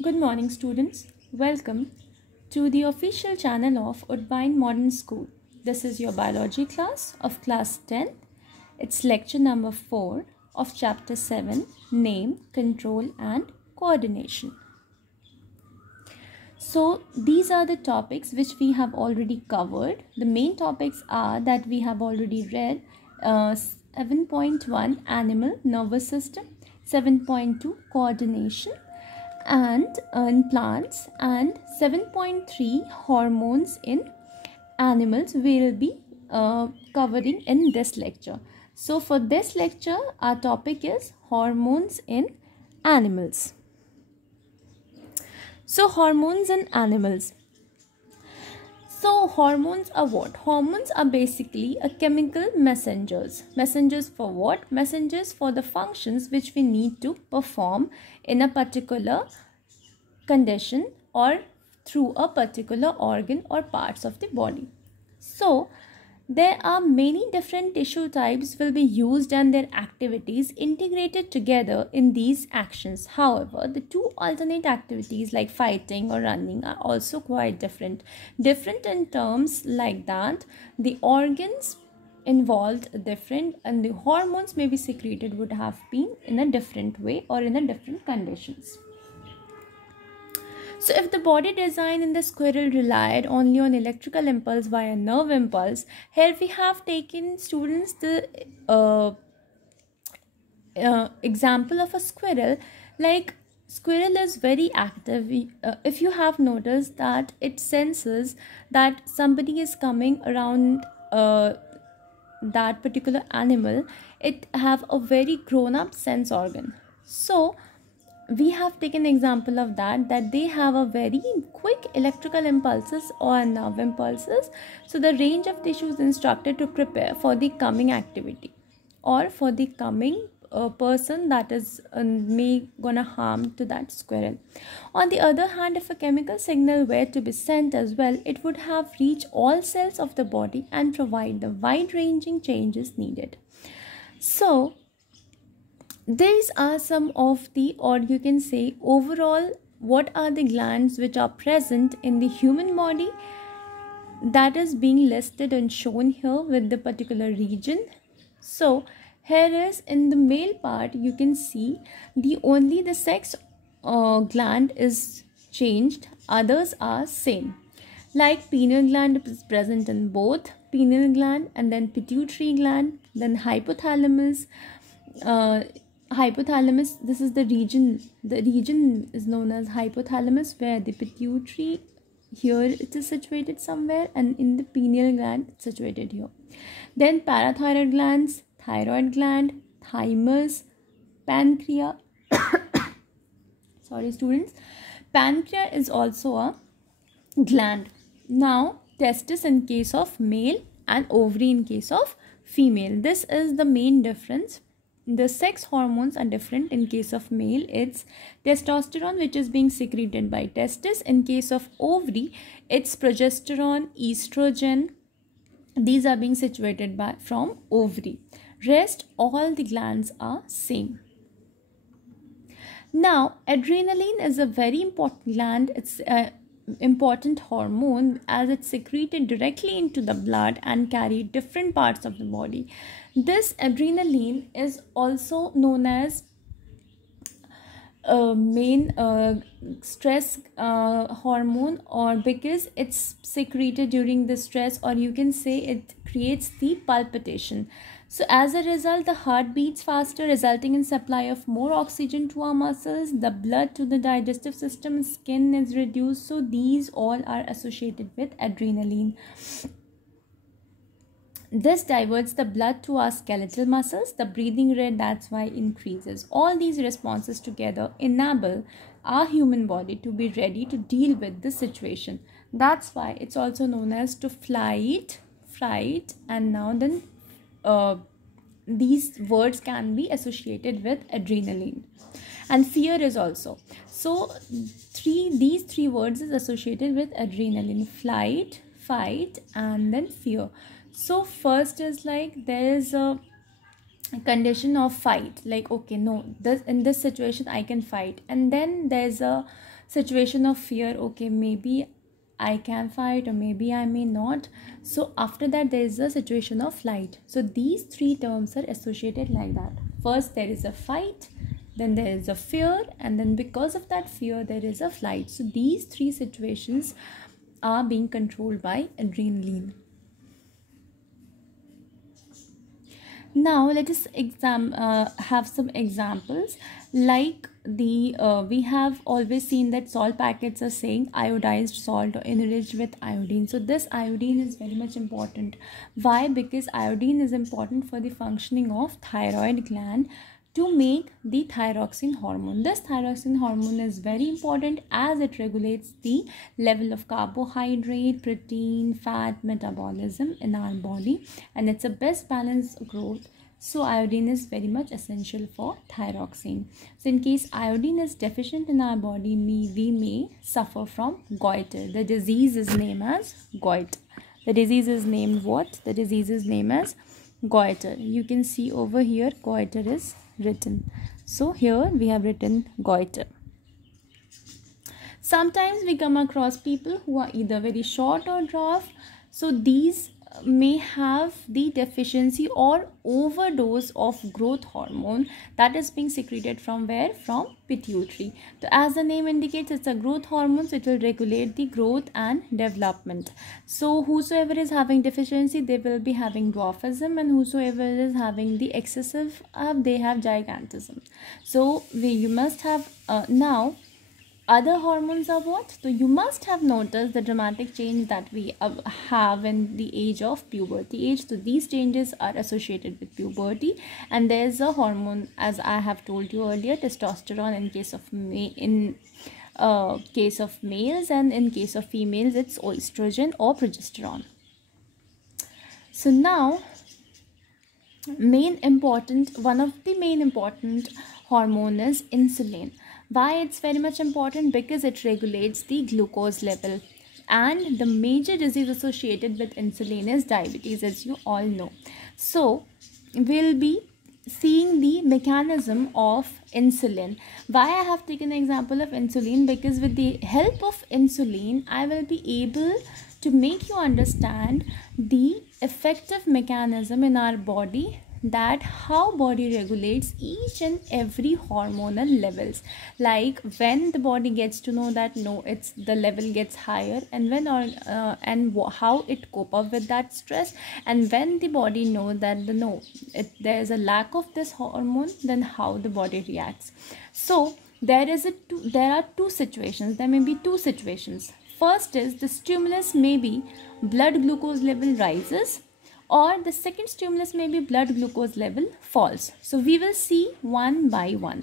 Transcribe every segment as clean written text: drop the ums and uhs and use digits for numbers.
Good morning, students. Welcome to the official channel of Woodbine Modern School. This is your biology class of class 10. It's lecture number 4 of chapter 7, Name, Control and Coordination. So these are the topics which we have already covered. The main topics are that we have already read 7.1 Animal Nervous System, 7.2 Coordination and in plants, and 7.3 Hormones in animals we will be covering in this lecture. So for this lecture our topic is hormones in animals. So hormones in animals. So hormones are what? Hormones are basically a chemical messengers. Messengers for what? Messengers for the functions which we need to perform in a particular condition or through a particular organ or parts of the body. So there are many different tissue types will be used and their activities integrated together in these actions. However, the two alternate activities like fighting or running are also quite different. Different in terms like that the organs involved are different and the hormones may be secreted would have been in a different way or in a different conditions. So if the body design in the squirrel relied only on electrical impulse via nerve impulse, here we have taken students the example of a squirrel. Like squirrel is very active. If you have noticed that it senses that somebody is coming around that particular animal, it have a very grown up sense organ. So we have taken example of that they have a very quick electrical impulses or nerve impulses. So the range of tissues instructed to prepare for the coming activity or for the coming person that is may gonna harm to that squirrel. On the other hand, if a chemical signal were to be sent as well, it would have reached all cells of the body and provide the wide-ranging changes needed. So these are some of the, or you can say overall, what are the glands which are present in the human body that is being listed and shown here with the particular region. So here is in the male part you can see only the sex gland is changed, others are same. Like pineal gland is present in both pineal gland and then pituitary gland, then hypothalamus. Hypothalamus, this is the region is known as hypothalamus, where the pituitary here it is situated somewhere and in the pineal gland it's situated here. Then parathyroid glands, thyroid gland, thymus, pancreas. Sorry students, pancreas is also a gland. Now testis in case of male and ovary in case of female. This is the main difference. The sex hormones are different. In case of male, it's testosterone which is being secreted by testis. In case of ovary, it's progesterone, estrogen. These are being situated from ovary. Rest, all the glands are same. Now, adrenaline is a very important gland. It's a important hormone as it's secreted directly into the blood and carried different parts of the body. This adrenaline is also known as main stress hormone, or because it's secreted during the stress, or you can say it creates the palpitation. So as a result, the heart beats faster, resulting in supply of more oxygen to our muscles. The blood to the digestive system, skin is reduced. So these all are associated with adrenaline. This diverts the blood to our skeletal muscles. The breathing rate, that's why, increases. All these responses together enable our human body to be ready to deal with the situation. That's why it's also known as to flight, fright, and now then these words can be associated with adrenaline. And fear is also. So these three words is associated with adrenaline: flight, fight, and then fear. So first is like there is a condition of fight, like okay, no, this in this situation I can fight, and then there's a situation of fear, okay, maybe I can fight or maybe I may not. So after that there is a situation of flight. So these three terms are associated like that. First there is a fight, then there is a fear, and then because of that fear there is a flight. So these three situations are being controlled by adrenaline. Now let us have some examples, like the we have always seen that salt packets are saying iodized salt or enriched with iodine. So this iodine is very much important. Why? Because iodine is important for the functioning of thyroid gland to make the thyroxine hormone. This thyroxine hormone is very important as it regulates the level of carbohydrate, protein, fat metabolism in our body, and it's a best balanced growth. So iodine is very much essential for thyroxine. So in case iodine is deficient in our body, we may suffer from goiter. The disease is named as goiter. The disease is named what? The disease is named as goiter. You can see over here goiter is written. So here we have written goiter. Sometimes we come across people who are either very short or dwarf. So these may have the deficiency or overdose of growth hormone that is being secreted from where? From pituitary. So as the name indicates, it's a growth hormone, so it will regulate the growth and development. So whosoever is having deficiency, they will be having dwarfism, and whosoever is having the excessive, they have gigantism. So you must have now other hormones are what? So you must have noticed the dramatic change that we have in the age of puberty age. So these changes are associated with puberty, and there's a hormone, as I have told you earlier, testosterone in case of case of males, and in case of females it's estrogen or progesterone. So now one of the main important hormone is insulin. Why it's very much important? Because it regulates the glucose level, and the major disease associated with insulin is diabetes, as you all know. So we'll be seeing the mechanism of insulin. Why I have taken an example of insulin? Because with the help of insulin I will be able to make you understand the effective mechanism in our body, that how body regulates each and every hormonal levels. Like when the body gets to know that no, it's the level gets higher, and when how it cope up with that stress, and when the body knows that there is a lack of this hormone, then how the body reacts. So there are two situations. There may be two situations. First is the stimulus may be blood glucose level rises, or the second stimulus may be blood glucose level falls. So we will see one by one.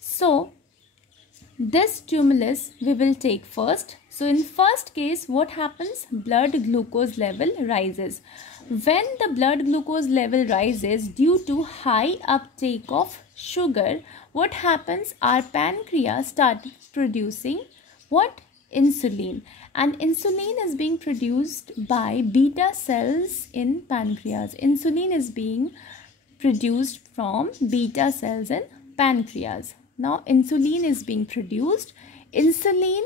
So this stimulus we will take first. So in first case, what happens? Blood glucose level rises. When the blood glucose level rises due to high uptake of sugar, what happens? Our pancreas starts producing what? Insulin. And insulin is being produced by beta cells in pancreas. Insulin is being produced from beta cells in pancreas. Now insulin is being produced. Insulin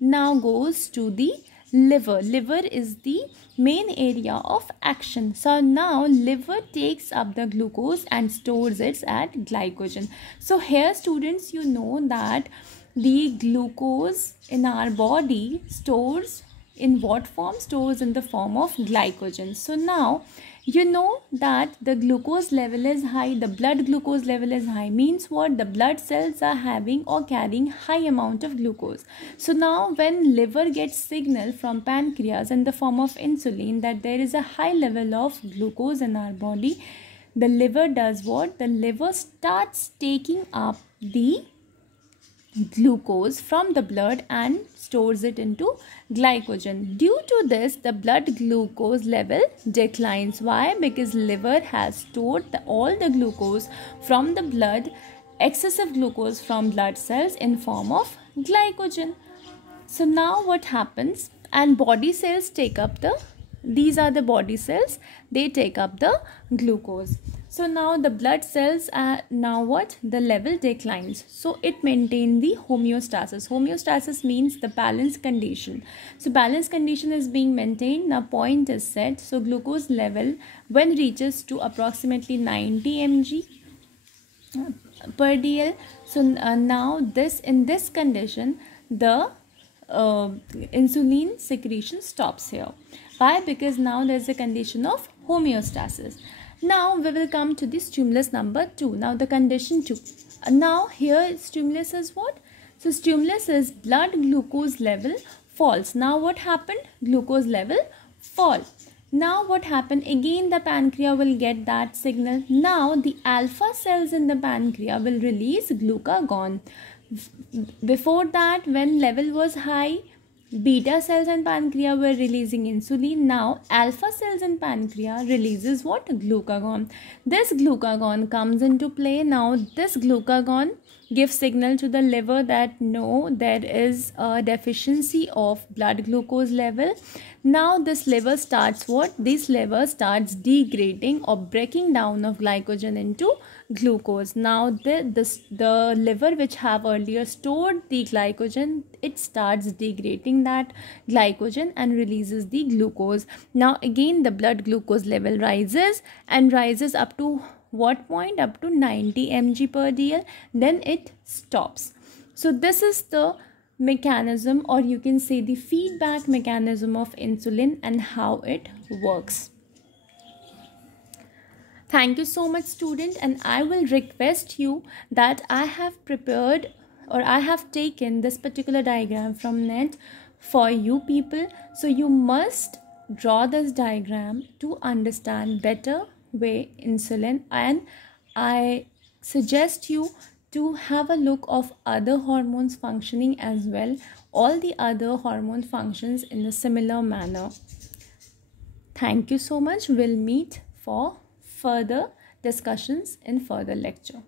now goes to the liver. Liver is the main area of action. So now liver takes up the glucose and stores it at glycogen. So here students, you know that the glucose in our body stores in what form? Stores in the form of glycogen. So now you know that the glucose level is high, the blood glucose level is high, means what? The blood cells are having or carrying high amount of glucose. So now when liver gets signal from pancreas in the form of insulin that there is a high level of glucose in our body, the liver does what? The liver starts taking up the glucose from the blood and stores it into glycogen. Due to this, the blood glucose level declines. Why? Because liver has stored all the glucose from the blood, excessive glucose from blood cells in form of glycogen. So now what happens? And body cells take up these are the body cells, they take up the glucose. So now the blood cells now what? The level declines. So it maintains the homeostasis. Homeostasis means the balance condition. So balance condition is being maintained. Now point is set. So glucose level when reaches to approximately 90 mg per dl. So now in this condition the insulin secretion stops here. Why? Because now there is a condition of homeostasis. Now we will come to the stimulus number 2. Now the condition 2. Now here stimulus is what? So stimulus is blood glucose level falls. Now what happened? Glucose level fall. Now what happened? Again the pancreas will get that signal. Now the alpha cells in the pancreas will release glucagon. Before that, when level was high, beta cells in pancreas were releasing insulin. Now alpha cells in pancreas releases what? Glucagon. This glucagon comes into play. Now this glucagon gives signal to the liver that no, there is a deficiency of blood glucose level. Now this liver starts what? This liver starts degrading or breaking down of glycogen into glucose. Now the liver which have earlier stored the glycogen, it starts degrading that glycogen and releases the glucose. Now again the blood glucose level rises and rises up to what point? Up to 90 mg per dl. Then it stops. So this is the mechanism, or you can say the feedback mechanism of insulin and how it works. Thank you so much student, and I will request you that I have prepared or I have taken this particular diagram from net for you people. So you must draw this diagram to understand better way insulin, and I suggest you to have a look of other hormones functioning as well. All the other hormone functions in a similar manner. Thank you so much. We'll meet for further discussions in further lecture.